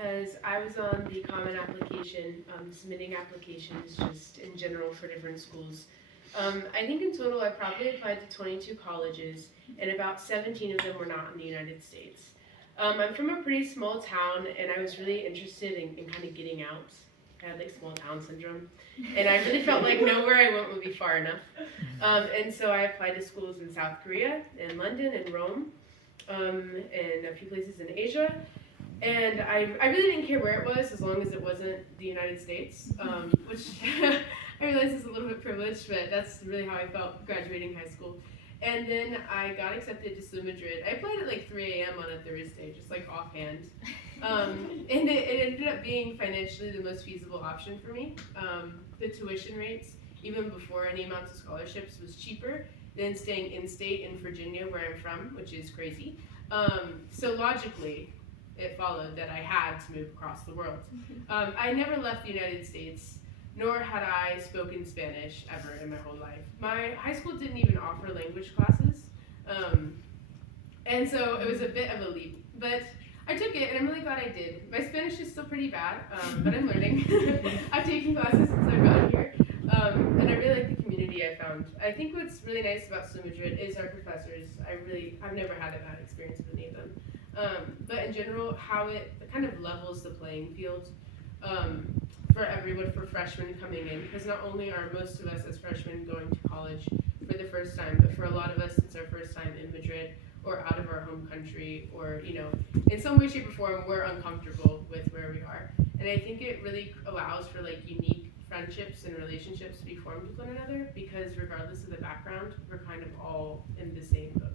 because I was on the common application, submitting applications just in general for different schools. I think in total I probably applied to 22 colleges, and about 17 of them were not in the United States. I'm from a pretty small town, and I was really interested in kind of getting out. I had like small town syndrome, and I really felt like nowhere I went would be far enough. And so I applied to schools in South Korea, in London, and Rome, and a few places in Asia. And I really didn't care where it was as long as it wasn't the United States, which I realize is a little bit privileged, but that's really how I felt graduating high school. And then I got accepted to SLU Madrid. I applied at like 3 a.m. on a Thursday, just like offhand. And it ended up being financially the most feasible option for me. The tuition rates, even before any amounts of scholarships, was cheaper than staying in-state in Virginia, where I'm from, which is crazy. So logically, it followed that I had to move across the world. I never left the United States, nor had I spoken Spanish ever in my whole life. My high school didn't even offer language classes, and so it was a bit of a leap. But I took it, and I'm really glad I did. My Spanish is still pretty bad, but I'm learning. I've taken classes since I've gotten here, and I really like the community I found. I think what's really nice about SLU Madrid is our professors. I've never had a bad experience with any of them. But in general, how it kind of levels the playing field for everyone, for freshmen coming in, because not only are most of us as freshmen going to college for the first time, but for a lot of us it's our first time in Madrid or out of our home country, or in some way, shape, or form we're uncomfortable with where we are. And I think it really allows for like unique friendships and relationships to be formed with one another, because regardless of the background, we're kind of all in the same boat.